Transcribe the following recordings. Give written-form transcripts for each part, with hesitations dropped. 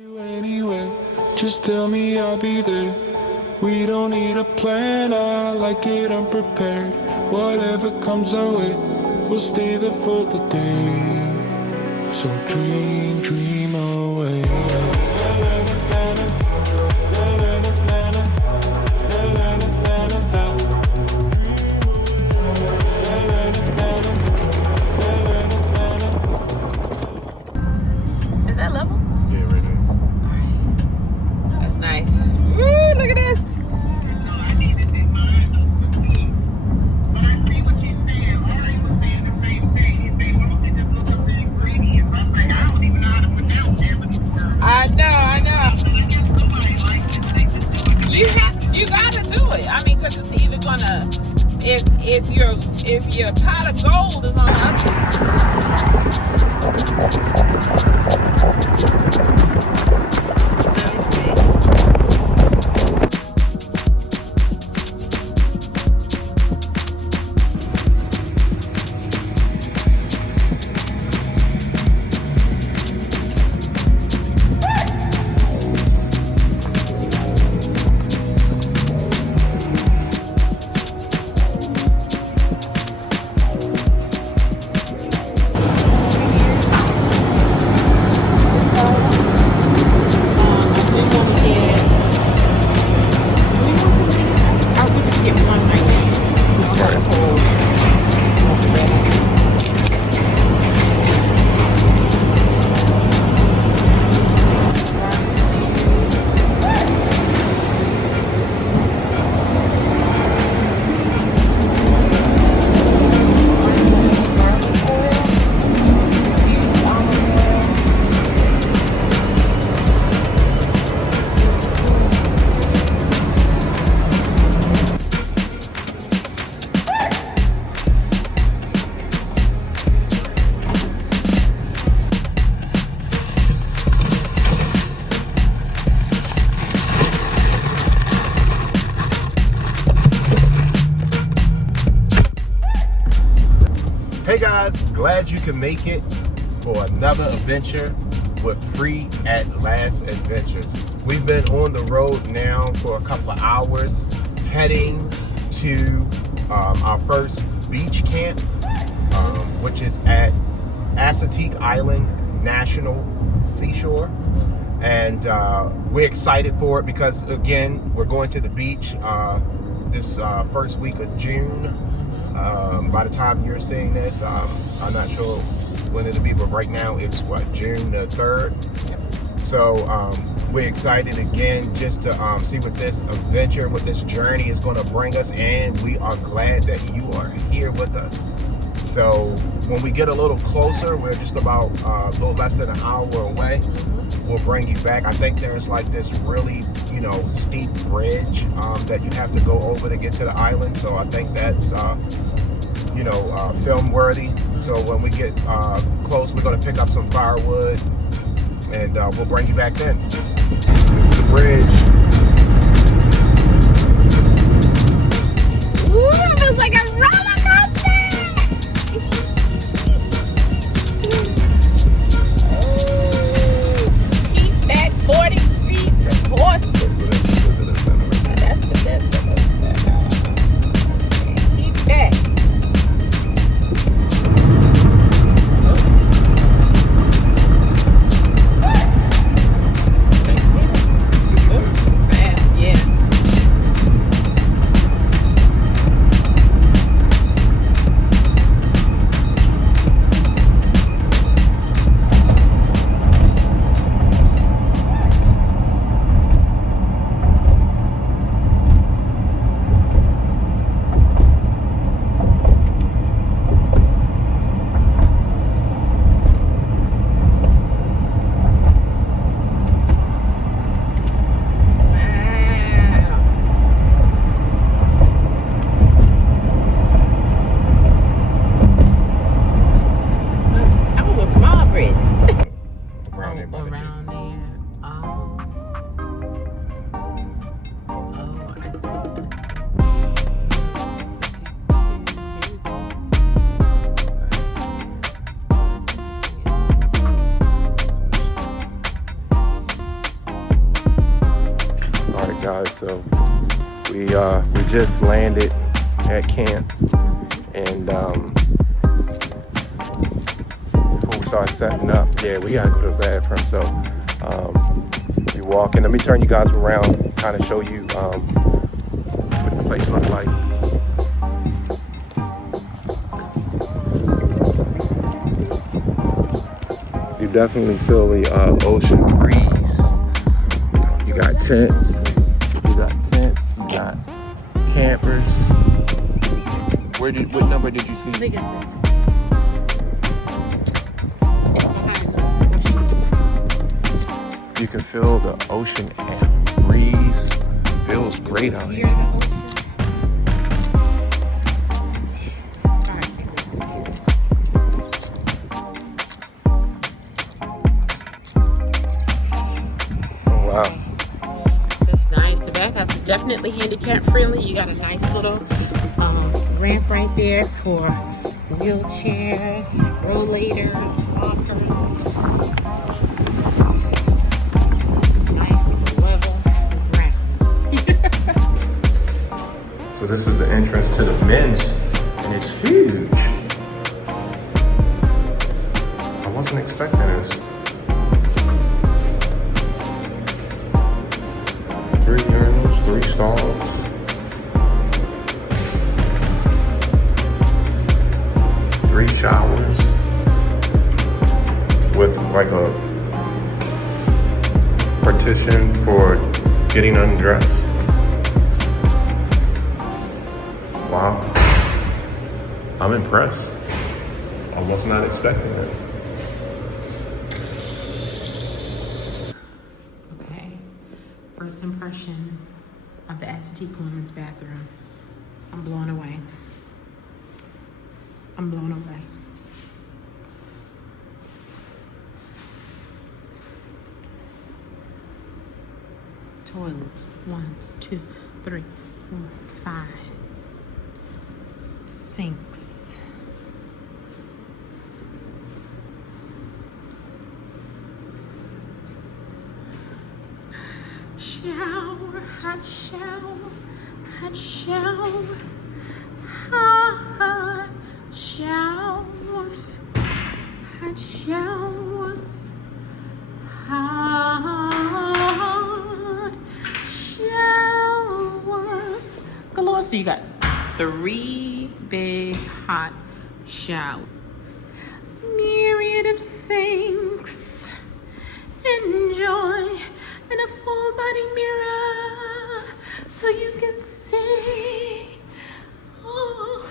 You anyway, just tell me I'll be there. We don't need a plan, I like it unprepared. Whatever comes our way, we'll stay there for the day. So dream, dream away. Is that level? Yeah, right there. That's nice. Woo, look at this. I know. You gotta do it. I mean, cause it's either gonna, if your pot of gold is on the Hey guys, glad you can make it for another adventure with Free at Last Adventures. We've been on the road now for a couple of hours, heading to our first beach camp, which is at Assateague Island National Seashore. And we're excited for it because, again, we're going to the beach this first week of June. By the time you're seeing this, I'm not sure when it'll be, but right now it's June the 3rd. So we're excited again just to see what this adventure, what this journey is going to bring us, and we are glad that you are here with us. So when we get a little closer, we're just about a little less than an hour away. We'll bring you back. I think there's like this really, steep bridge that you have to go over to get to the island. So I think that's, film worthy. So when we get close, we're going to pick up some firewood and we'll bring you back then. This is the bridge. Ooh, it feels like a roller coaster. Keep back 40 feet from horses. That's the visitor center. Keep back. Fast, yeah. guys. So we just landed at camp, and before we start setting up, yeah, we gotta go to the bathroom. So we walk in. Let me turn you guys around, kind of show you what the place looks like. You definitely feel the ocean breeze. You got tents. You got campers. What number did you see? I think it's this. You can feel the ocean breeze. Feels great out here. That's nice. The back house is definitely handicap friendly. You got a nice little ramp right there for wheelchairs, rollators, walkers. Nice level ramp. So this is the entrance to the men's, and it's huge. I wasn't expecting this. 3 urinals, 3 stalls. Three showers with like a partition for getting undressed. Wow. I'm impressed. I was not expecting it. Okay. First impression of the Assateague women's bathroom. I'm blown away. I'm blown away. Toilets. 1, 2, 3, 4, 5. Sinks. Shower, hot shower, hot shower, hot showers, hot showers, hot showers. Galore. So you got 3 big hot showers. Myriad of sinks. Enjoy in a full body mirror so you can see. Oh.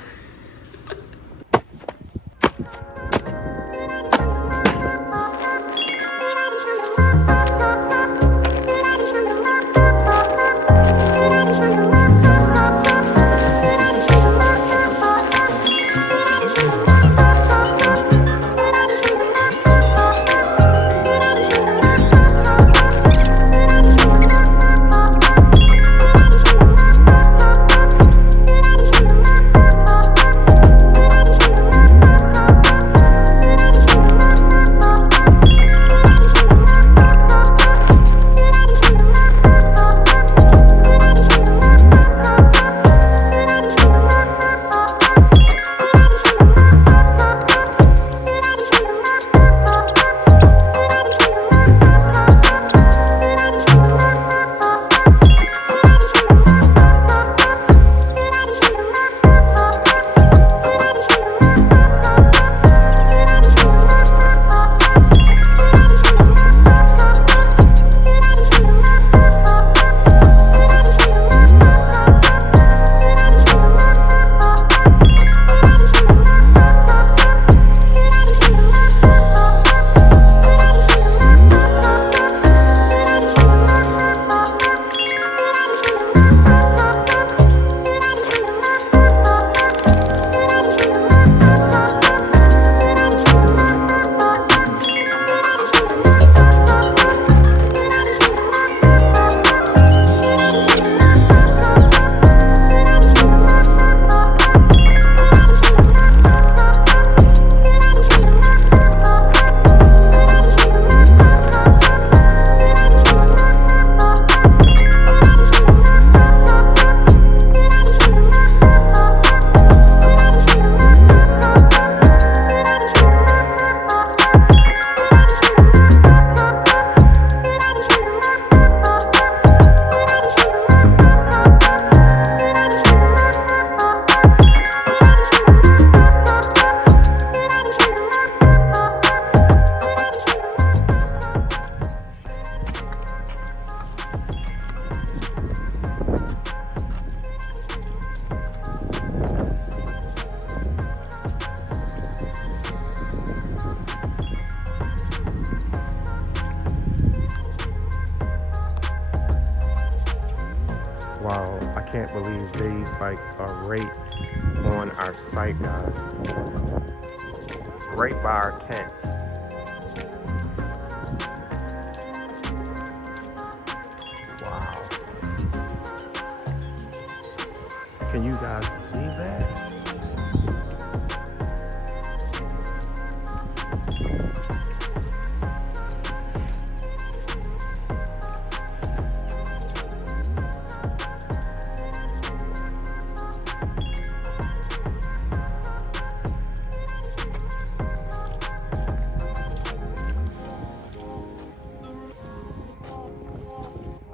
Wow, I can't believe they like are right on our site, guys. Right by our tent. Wow. Can you guys believe that?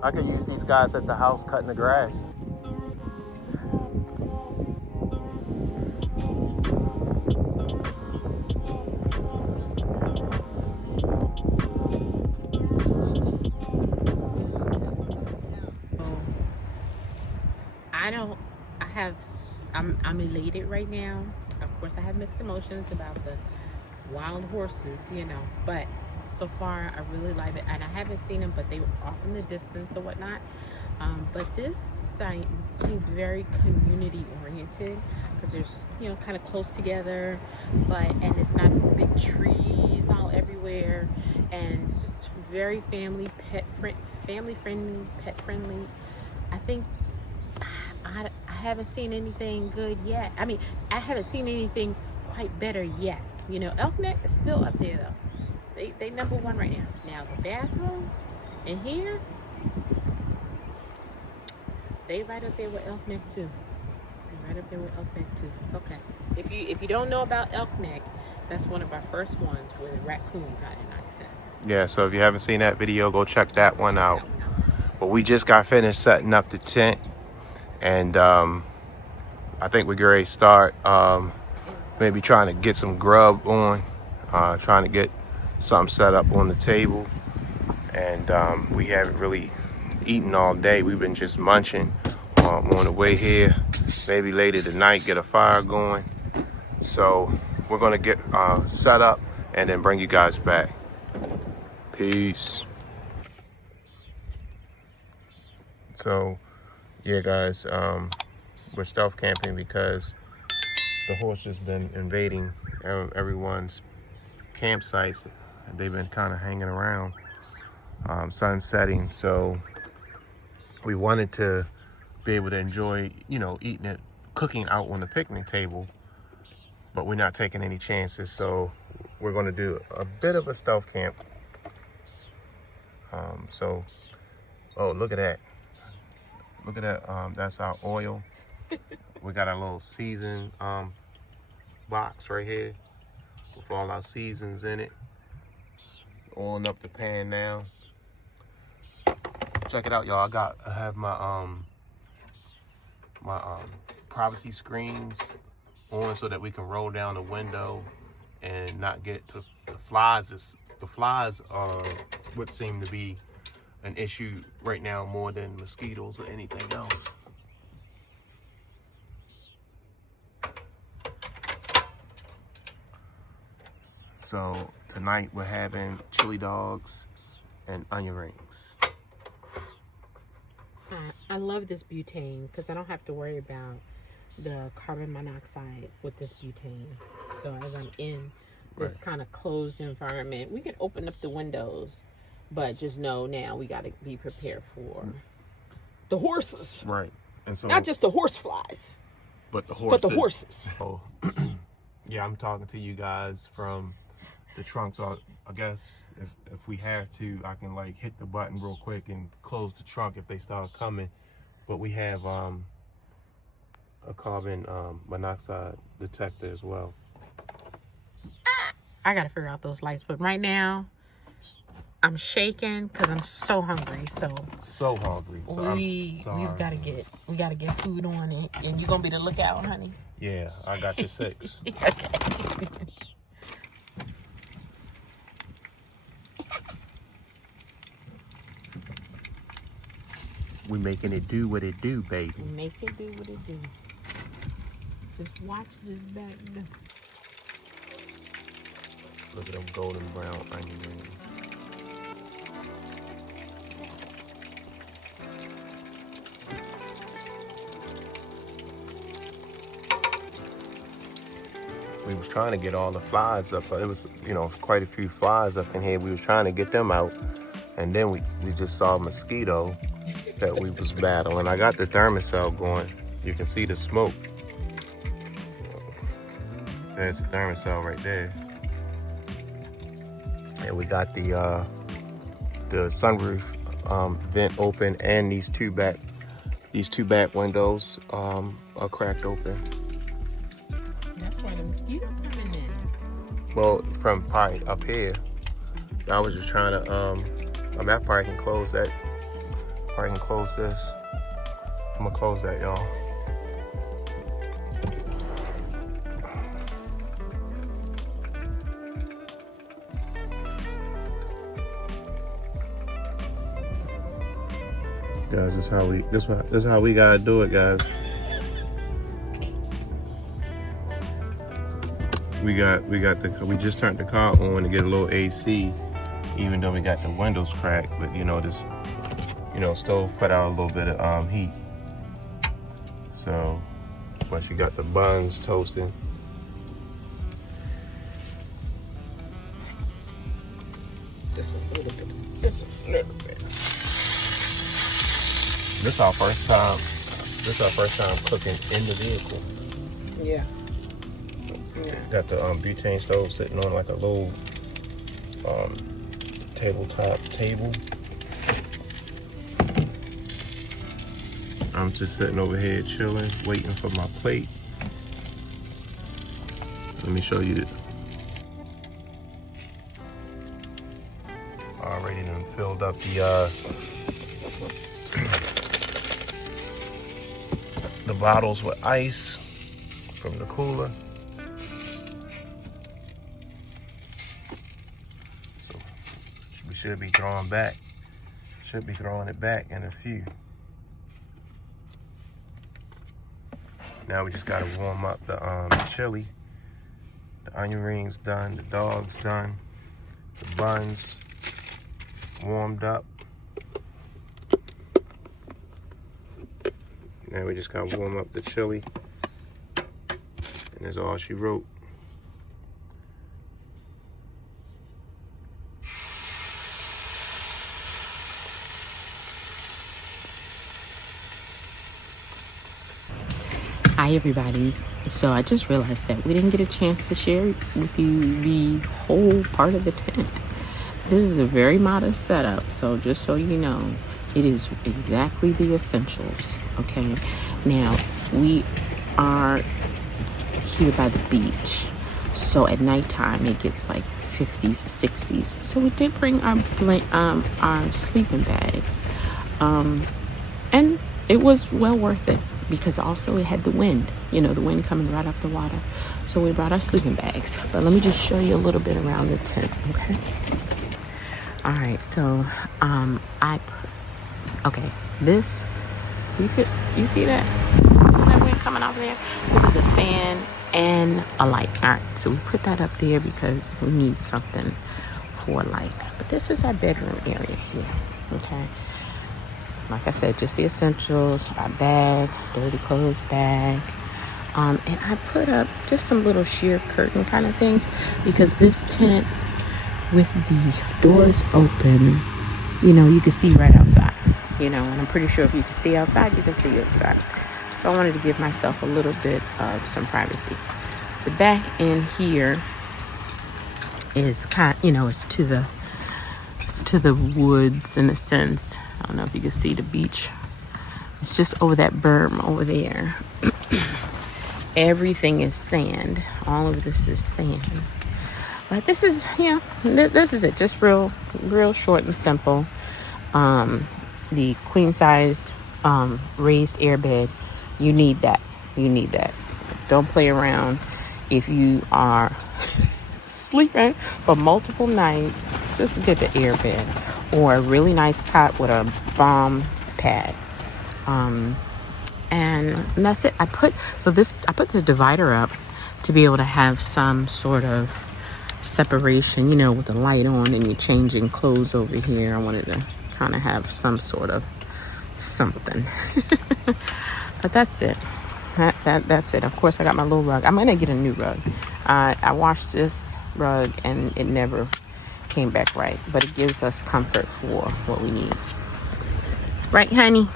I could use these guys at the house cutting the grass. I'm elated right now. Of course, I have mixed emotions about the wild horses, you know, but so far I really like it, and I haven't seen them, but they were off in the distance or whatnot. But this site seems very community oriented because there's, you know, kind of close together, and it's not big trees all everywhere, and it's just very family friendly, pet friendly. I think I haven't seen anything good yet. I mean, I haven't seen anything quite better yet. You know, Elk Neck is still up there though. They number one right now. Now the bathrooms in here, they right up there with Elk Neck too. They right up there with Elk Neck too. Okay. If you don't know about Elk Neck, that's one of our first ones where the raccoon got in our tent. Yeah, so if you haven't seen that video, go check that one out. But we just got finished setting up the tent, and I think we're ready to start maybe trying to get some grub on, trying to get something set up on the table. And we haven't really eaten all day. We've been just munching on the way here. Maybe later tonight get a fire going. So we're gonna get set up and then bring you guys back. Peace. So yeah, guys, we're stealth camping because the horse has been invading everyone's campsites. They've been kind of hanging around, sun setting. So we wanted to be able to enjoy, you know, eating it, cooking out on the picnic table, but we're not taking any chances. So we're going to do a bit of a stealth camp. Oh, look at that. Look at that. That's our oil. We got our little season box right here with all our seasons in it. Oiling up the pan now. Check it out, y'all. I have my privacy screens on so that we can roll down the window and not get to the flies. The flies are what seem to be an issue right now more than mosquitoes or anything else. So tonight we're having chili dogs and onion rings. I love this butane because I don't have to worry about the carbon monoxide with this butane. So as I'm in this kind of closed environment, we can open up the windows, but just know now we got to be prepared for the horses. Right. And so not just the horse flies, but the horses. But the horses. So, yeah, I'm talking to you guys from the trunk. So I guess if we have to, I can like hit the button real quick and close the trunk if they start coming. But we have a carbon monoxide detector as well. I gotta figure out those lights, but right now I'm shaking because I'm so hungry. So hungry. So we gotta get food on it, and you gonna be the lookout, honey. Yeah, I got the 6. Okay. We making it do what it do, baby. Make it do what it do. Just watch this back. Look at them golden brown onion rings. we was trying to get all the flies up. It was, you know, quite a few flies up in here. We was trying to get them out. And then we just saw a mosquito that we was battling. I got the thermostat going. You can see the smoke. There's the thermostat right there. And we got the sunroof vent open, and these two back windows are cracked open. That's why the mosquito coming in. Well, from probably up here. I was just trying to I probably can close that. Probably can close this. I'm gonna close that, y'all. Guys, this is how we gotta do it, guys. We just turned the car on to get a little AC, even though we got the windows cracked. But you know, this, you know, stove put out a little bit of heat. So once you got the buns toasting, just a little bit. This our first time cooking in the vehicle. Yeah. Got the butane stove sitting on like a little tabletop table. I'm just sitting over here chilling, waiting for my plate. Let me show you this. Already done filled up the bottles with ice from the cooler. So we should be throwing it back in a few. Now we just gotta warm up the chili. The onion rings done, the dogs done, the buns warmed up. Now we just gotta warm up the chili. And that's all she wrote. Hi everybody. So I just realized that we didn't get a chance to share with you the whole part of the tent. This is a very modest setup, so just so you know, it is exactly the essentials, okay? Now, we are here by the beach, so at nighttime it gets like 50s, 60s. So we did bring our sleeping bags, and it was well worth it because also it had the wind, you know, the wind coming right off the water. So we brought our sleeping bags. But let me just show you a little bit around the tent, okay? All right, so okay, this, you see that wind coming off there? This is a fan and a light. All right, so we put that up there because we need something for light. But this is our bedroom area here, okay? Like I said, just the essentials, our bag, dirty clothes bag. And I put up just some little sheer curtain kind of things because this tent with the doors open, you know, you can see right outside, you know, and I'm pretty sure if you can see outside, you can see outside. So I wanted to give myself a little bit of some privacy. The back end here is kind of, you know, it's to the woods in a sense. I don't know if you can see the beach. It's just over that berm over there. Everything is sand. All of this is sand. But this is, yeah, this is it. Just real short and simple. The queen size raised airbed. You need that. Don't play around. If you are sleeping for multiple nights, just get the airbed or a really nice cot with a bomb pad. And that's it. I put this divider up to be able to have some sort of separation, you know, with the light on and you're changing clothes over here. I wanted to kind of have some sort of something. But that's it. that's it. Of course, I got my little rug. I'm gonna get a new rug. I washed this rug and it never came back right, but it gives us comfort for what we need. Right, honey?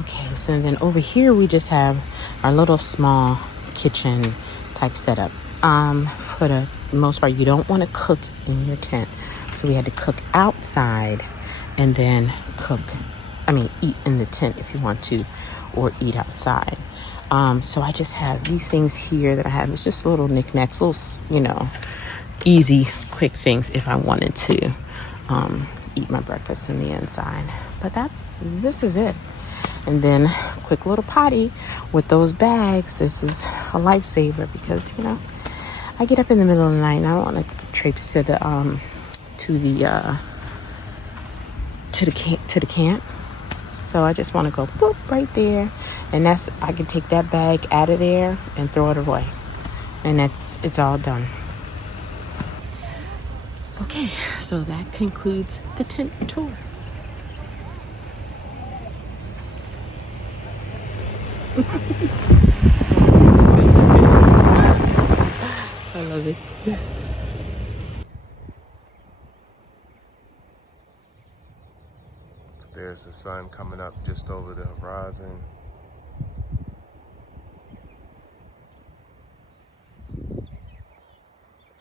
Okay, so then over here we just have our little small kitchen type setup. For the most part, you don't want to cook in your tent, so we had to cook outside and then eat in the tent if you want to, or eat outside. So I just have these things here that I have. It's just little knickknacks, little, easy, quick things if I wanted to eat my breakfast in the inside. But this is it. And then quick little potty with those bags. This is a lifesaver because, I get up in the middle of the night and I don't want to traipse to the camp. So I just want to go boop right there, and I can take that bag out of there and throw it away, and it's all done. Okay, so that concludes the tent tour. I love it. There's the sun coming up just over the horizon.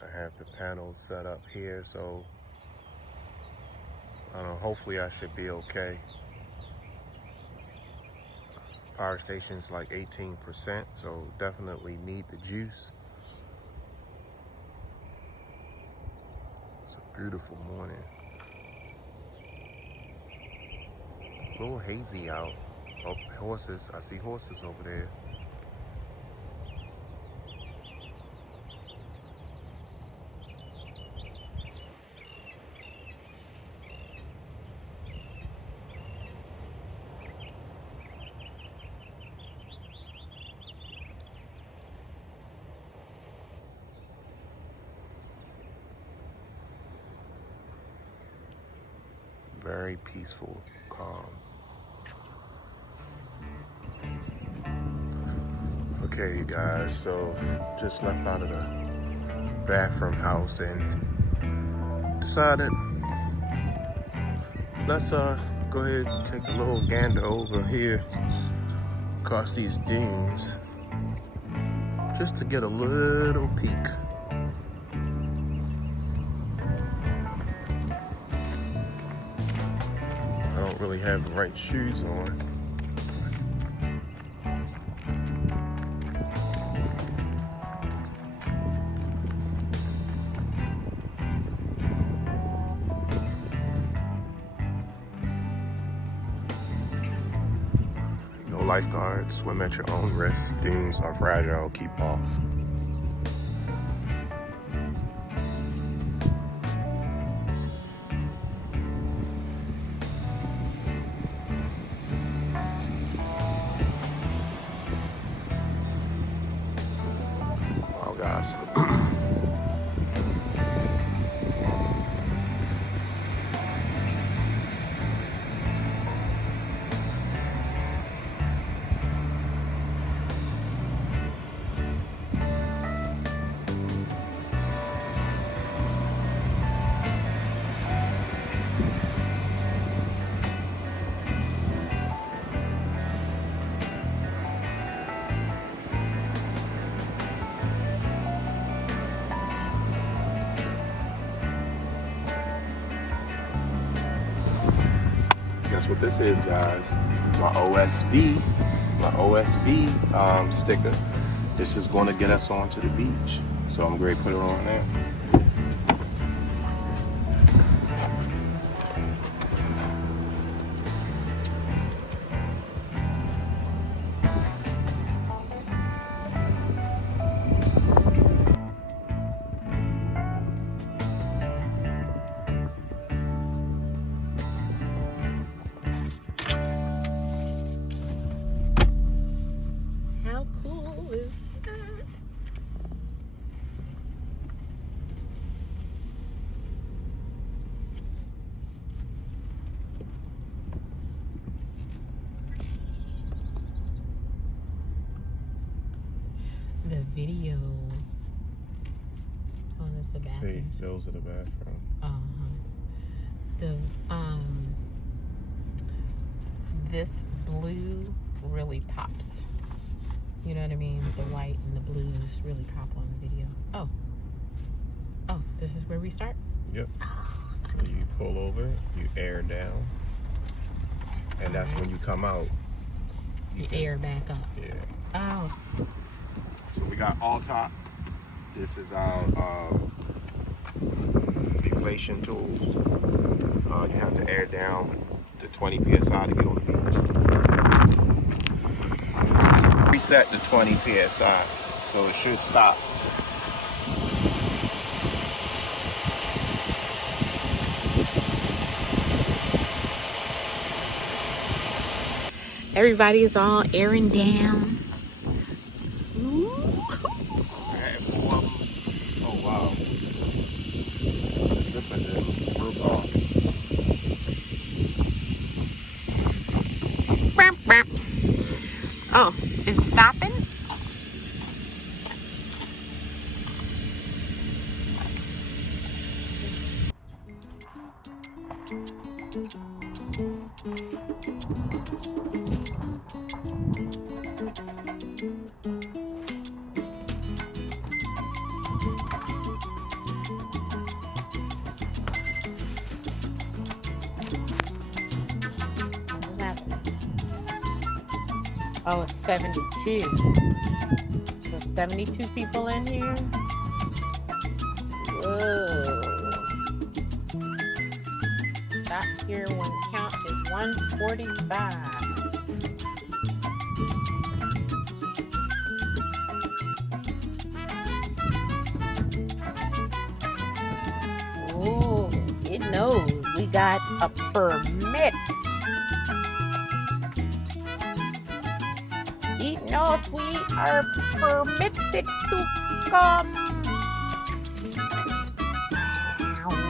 I have the panels set up here, so I don't know, hopefully I should be okay. Power station's like 18%, so definitely need the juice. It's a beautiful morning. A little hazy out. Oh, horses. I see horses over there. Very peaceful, calm. Okay, you guys, so just left out of the bathroom house and decided let's go ahead and take a little gander over here across these dunes just to get a little peek. I don't really have the right shoes on. Lifeguards, swim at your own risk. Dunes are fragile, keep off. Wow, guys. That's what this is, guys. My OSV sticker. This is going to get us onto the beach. So I'm going to put it on there. the bathroom. See, those are the bathrooms. The this blue really pops. You know what I mean? The white and the blues really pop on the video. Oh, this is where we start? Yep. So you pull over, you air down, and that's when you come out. You air back up. Yeah. Oh. So we got all top. This is our deflation tool. You have to air down to 20 psi to get on the beach. Reset to 20 psi, so it should stop. Everybody is all airing down. I had 4 of them. Oh wow. The zipper just broke off. Oh, is it stopping? Oh, it's 72. So 72 people in here. Whoa. Stop here when count is 145. Oh, it knows we got a permit. It knows we are permitted to come.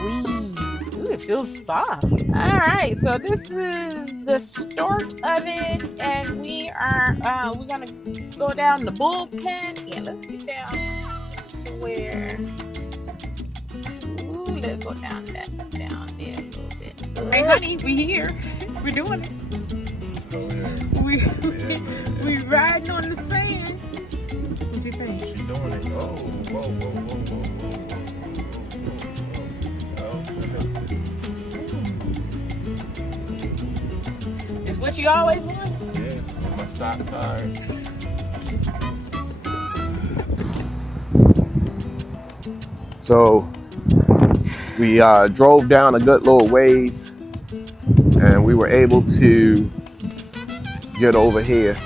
Ooh, it feels soft. All right, so this is the start of it, and we're gonna go down the bullpen. Yeah, let's get down to where. Ooh, let's go down there a little bit. Hey, honey, we here. We're doing it. Oh yeah. We riding on the sand. What you think? She doing it. Oh, whoa. It's what you always wanted. Yeah, with my stock tires. So we drove down a good little ways, and we were able to get over here,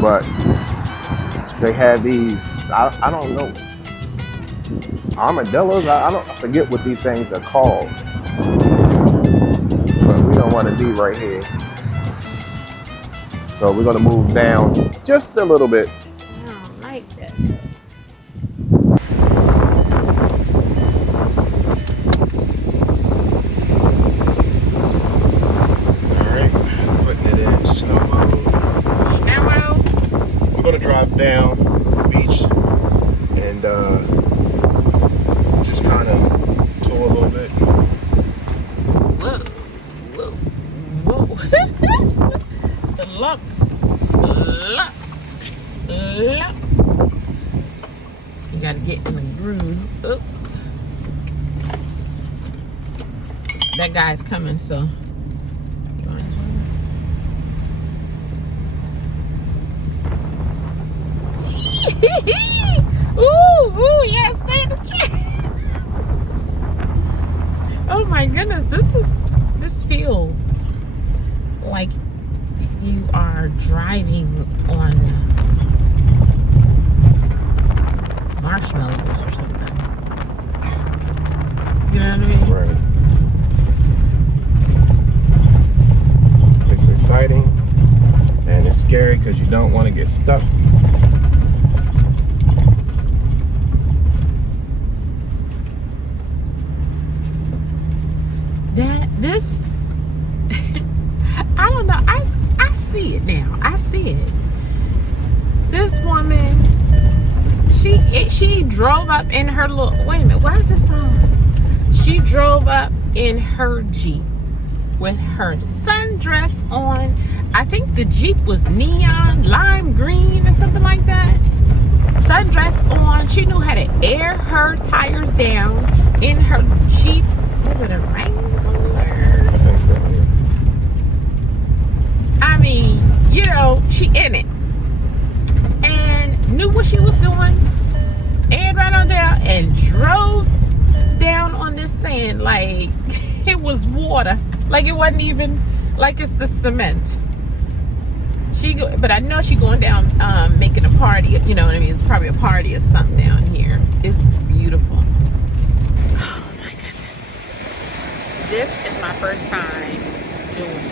but they have these I don't know, armadillos. I forget what these things are called, but we don't want to be right here, so we're going to move down just a little bit. I don't like that. Drive down the beach and just kind of tour a little bit. Whoa. The lumps. You gotta get in the groove. Oh. That guy's coming, so. Ooh, yeah, stay in the track. Oh my goodness, this feels like you are driving on marshmallows or something. You know what I mean? Right. It's exciting and it's scary because you don't want to get stuck. This, I don't know, I see it now. I see it. This woman, she drove up in her little, wait a minute, why is this on? She drove up in her Jeep with her sundress on. I think the Jeep was neon, lime green or something like that. Sundress on. She knew how to air her tires down in her Jeep. Was it a Wrangler? I mean, you know, she in it. And knew what she was doing. And right on down and drove down on this sand like it was water. Like it wasn't even, like it's the cement. But I know she going down making a party, you know what I mean? It's probably a party or something down here. It's beautiful. Oh my goodness. This is my first time doing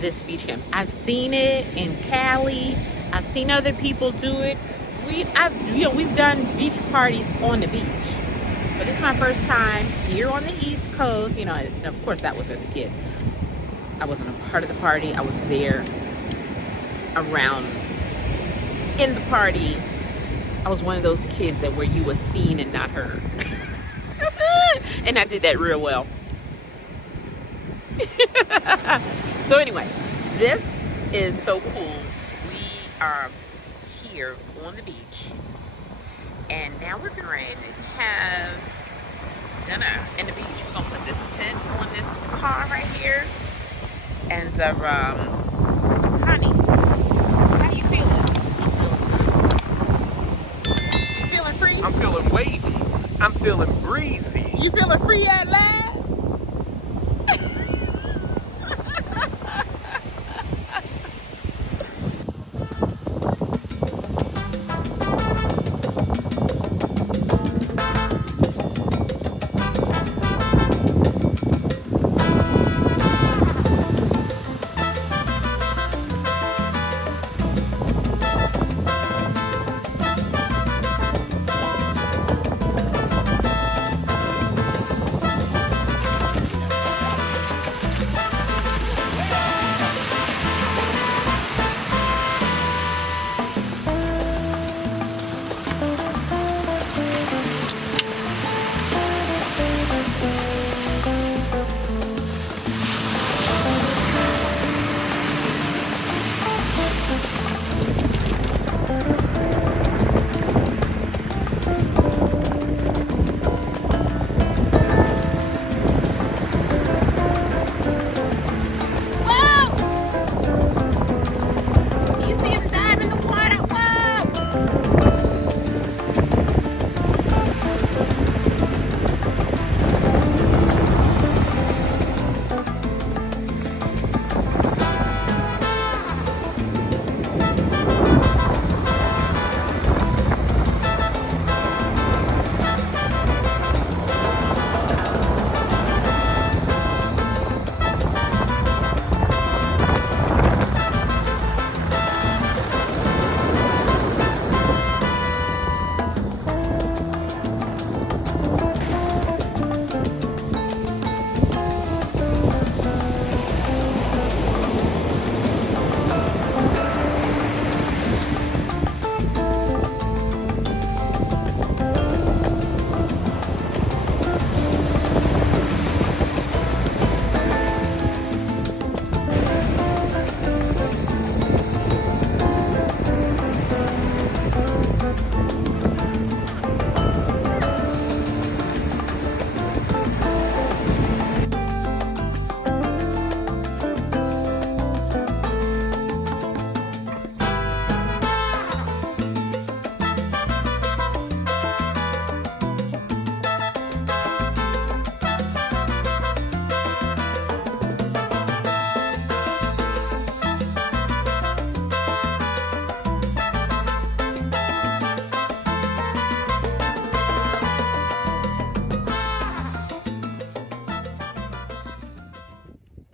this beach camp. I've seen it in Cali. I've seen other people do it. We've done beach parties on the beach. But this is my first time here on the East Coast. You know, and of course that was as a kid. I wasn't a part of the party. I was there around in the party. I was one of those kids that where you were seen and not heard. And I did that real well. So anyway, this is so cool. We are here on the beach. And now we're getting ready to have dinner in the beach. We're gonna put this tent on this car right here. And honey, how you feeling? I'm feeling good. You feeling free? I'm feeling wavy. I'm feeling breezy. You feeling free at last?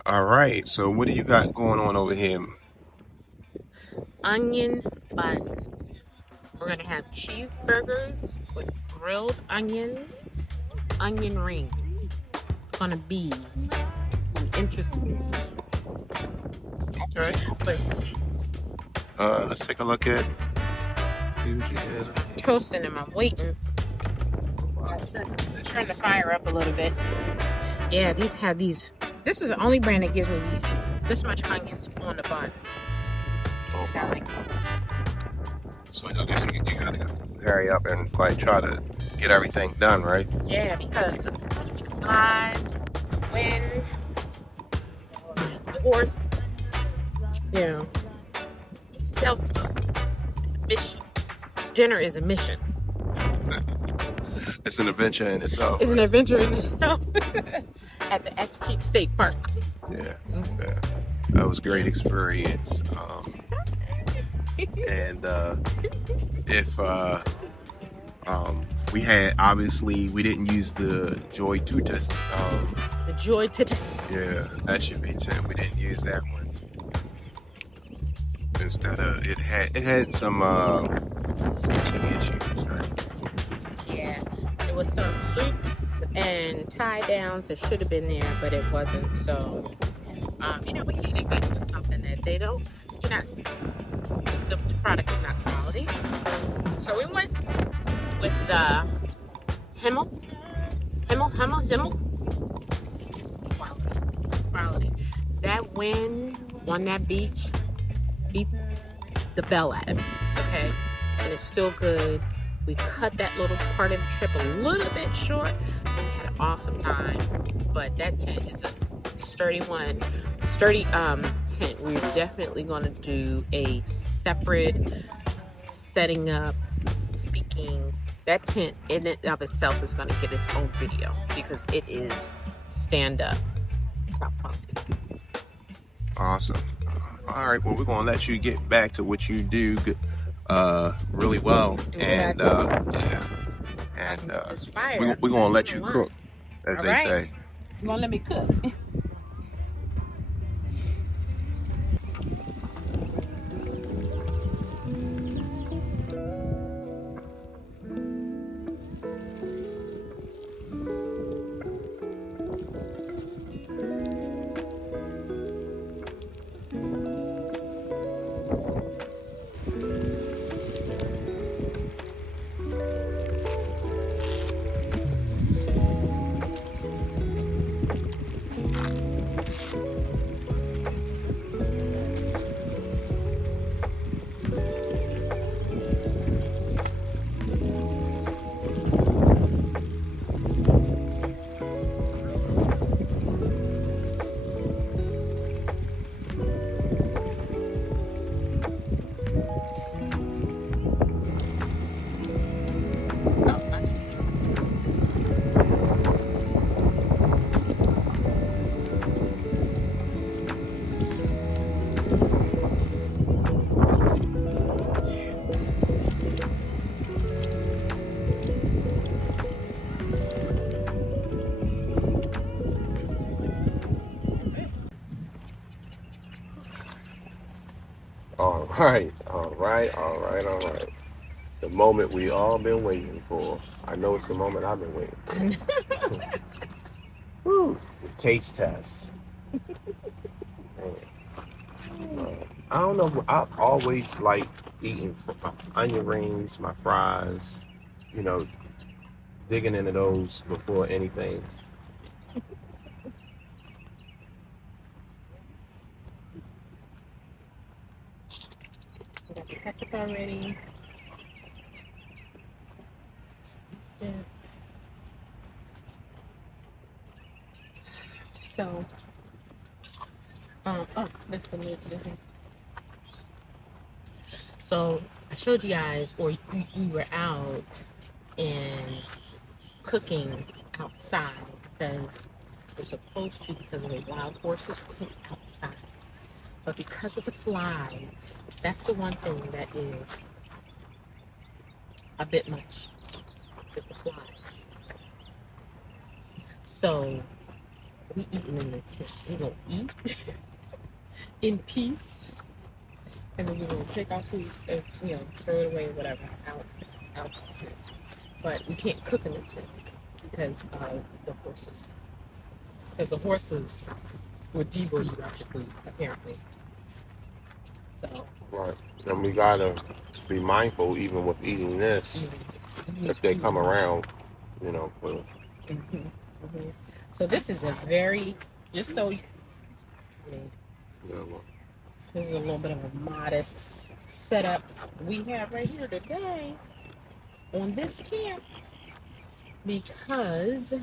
All right, so what do you got going on over here? Onion buns. We're gonna have cheeseburgers with grilled onions, onion rings. It's gonna be interesting. Okay. But Let's take a look at. See what you did. toasting them. I'm waiting. Turn the fire up a little bit. Yeah, these have these. This is the only brand that gives me this much onions on the bun. Okay. So I guess you gotta hurry up and like try to get everything done, right? Yeah, because between the flies, the wind, the horse, you know, it's stealth mode. It's a mission. Dinner is a mission. It's an adventure in itself. It's an adventure in itself. At the Assateague State Park. Yeah, yeah. That was a great experience. And if we had, obviously, we didn't use the Joy Tutus. The Joy Tutus. Yeah, that should be 10. We didn't use that one. Instead of, it had some stitching issues, right? Yeah, there was some loops and tie downs that should have been there, but it wasn't. So, you know, we can invest in something that they don't. You're not. The product is not quality. So we went with the Himmel. Quality. That wind on that beach beat the bell at it. Okay, and it's still good. We cut that little part of the trip a little bit short, but we had an awesome time. But that tent is a sturdy tent. We're definitely going to do a separate setting up, speaking. That tent in and of itself is going to get its own video because it is stand up. Awesome. All right, well, we're going to let you get back to what you do really well. And we're going to let you cook, as they say. You want to let me cook? All right. The moment we all been waiting for. I know it's the moment I've been waiting for. Woo, the taste test. I don't know. I always like eating my onion rings, my fries. You know, digging into those before anything. We got the ketchup already. So, oh, that's the new to the thing. So I showed you guys, or we were out and cooking outside because we're supposed to, because of the wild horses, cook outside. But because of the flies, that's the one thing that is a bit much, is the flies. So we eating in the tent. We're gonna eat in peace, and then we're gonna take our food and, you know, throw it away, whatever, out of the tent. But we can't cook in the tent because of the horses. Because the horses will devour you out your food, apparently. So Right. And we gotta be mindful even with eating this if they come around, you know. so this is a very, just so, Yeah, well, this is a little bit of a modest setup we have right here today on this camp because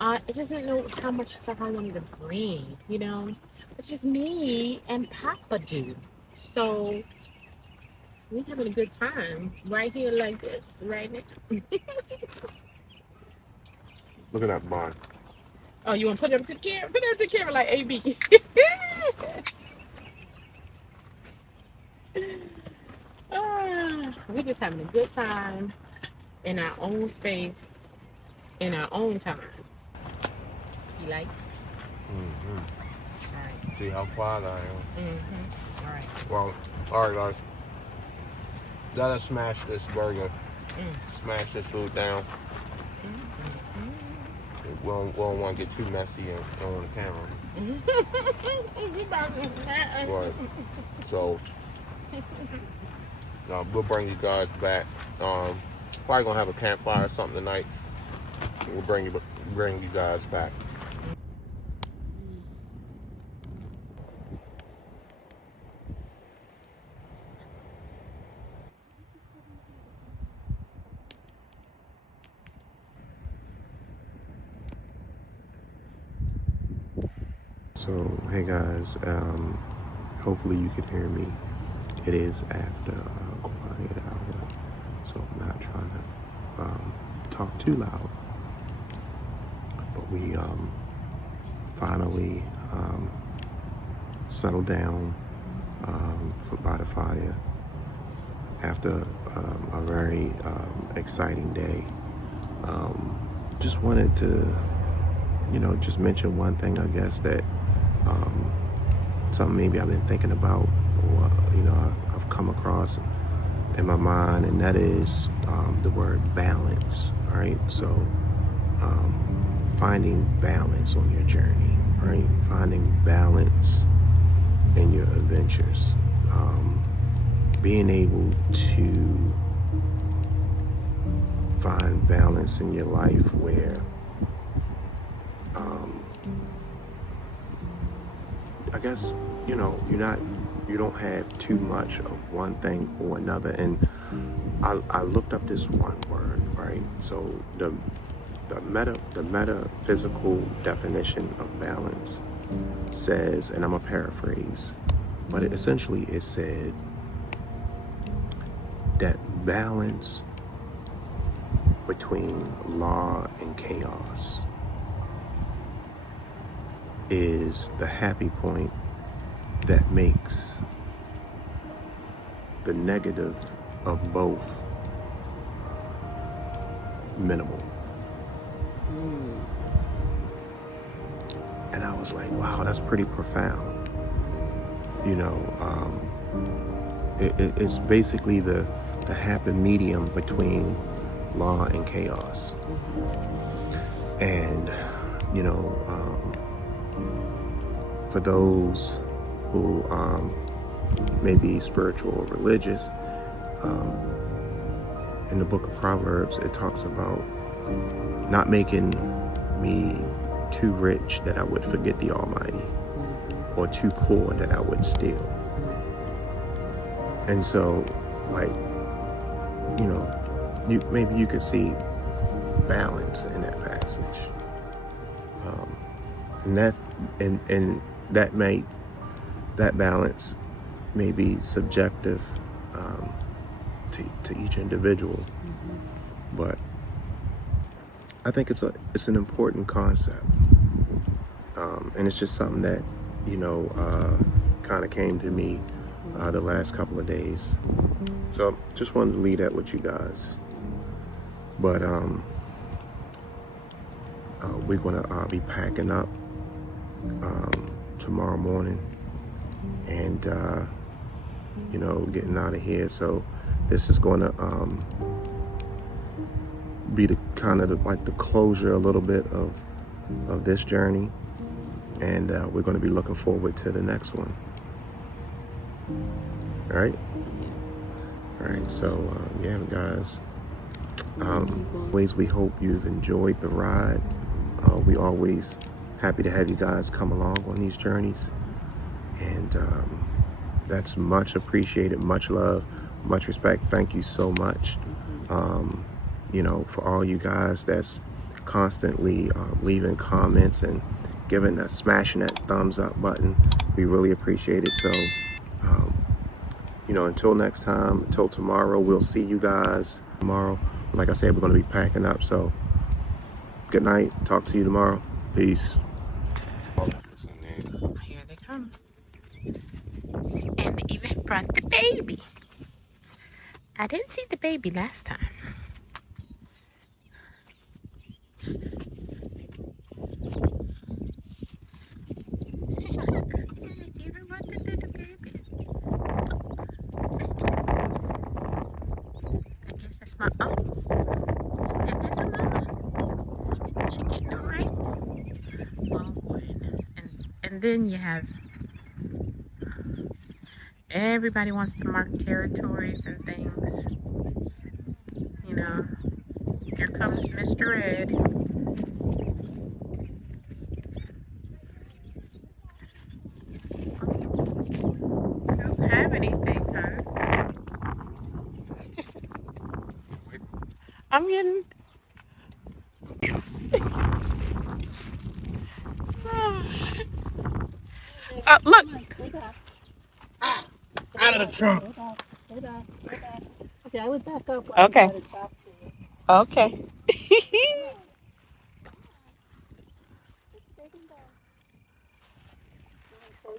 I just didn't know how much stuff I wanted to bring, you know? It's just me and Papa do. So we're having a good time right here like this, right now. look at that barn. Oh, you want to put it up to the camera? Put it up to the camera like AB. We're just having a good time in our own space, in our own time. You like? Mm-hmm. All right. See how quiet I am. Mm-hmm. All right. Well, all right, guys. Let us smash this burger. Smash this food down. We don't want to get too messy on the camera. Right. So, we'll bring you guys back. Probably gonna have a campfire or something tonight. We'll bring you guys back. So, hey guys, hopefully you can hear me. It is after a quiet hour, so I'm not trying to talk too loud. But we finally settled down by the fire after a very exciting day. Just wanted to, just mention one thing, I guess, that something maybe I've been thinking about, or I've come across in my mind, and that is the word balance. Right, so finding balance on your journey, right? Finding balance in your adventures, being able to find balance in your life where I guess you don't have too much of one thing or another. And I looked up this one word, right? So the metaphysical definition of balance says, and I'm gonna paraphrase, but it said that balance between law and chaos is the happy point that makes the negative of both minimal. And I was like, wow, that's pretty profound. It's basically the happy medium between law and chaos. And, for those who may be spiritual or religious, in the book of Proverbs, it talks about not making me too rich that I would forget the Almighty, or too poor that I would steal. And so, maybe you could see balance in that passage, and that balance may be subjective to each individual, but I think it's an important concept, and it's just something that kind of came to me the last couple of days. So just wanted to leave that with you guys. But we're gonna be packing up tomorrow morning, and getting out of here. So this is gonna be the closure a little bit of this journey, and we're going to be looking forward to the next one. All right. All right. So yeah, guys. Ways we hope you've enjoyed the ride. We always happy to have you guys come along on these journeys, and that's much appreciated. Much love, much respect. Thank you so much. You know, for all you guys that's constantly leaving comments and smashing that thumbs up button. We really appreciate it. So, you know, until next time, until tomorrow, we'll see you guys tomorrow. Like I said, we're going to be packing up. So, good night. Talk to you tomorrow. Peace. Here they come. And they even brought the baby. I didn't see the baby last time. Even brought the little baby. I guess that's my uncle. Is that the mama? She getting it right? Well, and then you have everybody wants to mark territories and things. You know, here comes Mr. Ed. I don't have anything, huh? I'm getting... look! Out of the trunk. Okay, I would back up. Okay. Okay.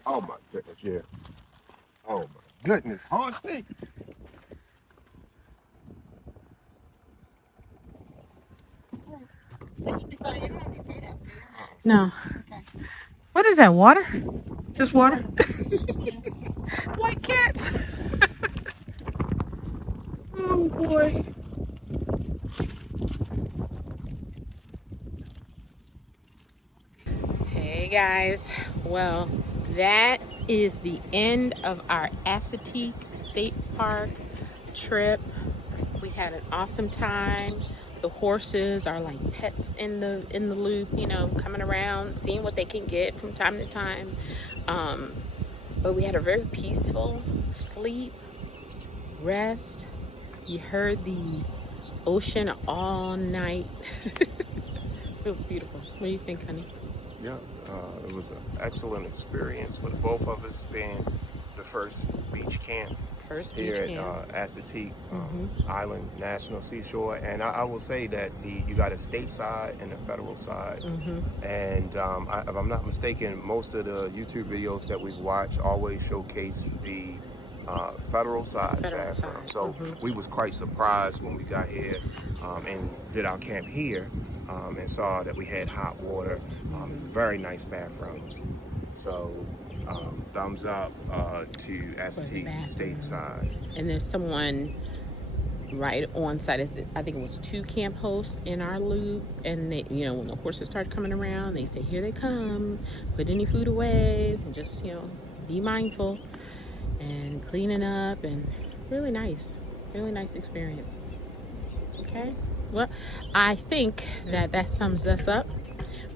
Oh my goodness, yeah. Oh my goodness, hard steak. No. What is that, water? Just water? White cats. Oh boy. Hey guys, well, that is the end of our Assateague State Park trip. We had an awesome time. The horses are like pets in the loop, you know, coming around, seeing what they can get from time to time. But we had a very peaceful sleep, rest. You heard the ocean all night. It was beautiful. What do you think, honey? Yeah, it was an excellent experience for the both of us, being the first beach camp here at Assateague Island National Seashore. And I will say that you got a state side and a federal side. And if I'm not mistaken, most of the YouTube videos that we've watched always showcase the federal side bathroom. So we was quite surprised when we got here and did our camp here. And saw that we had hot water, very nice bathrooms. So thumbs up to Assateague State side. And there's someone right on site. I think it was 2 camp hosts in our loop, and they, you know, when the horses started coming around, they say, "Here they come. Put any food away, and just, you know, be mindful," and cleaning up, and really nice experience. Okay. Well, I think that sums us up.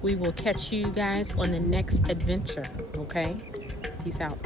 We will catch you guys on the next adventure, okay? Peace out.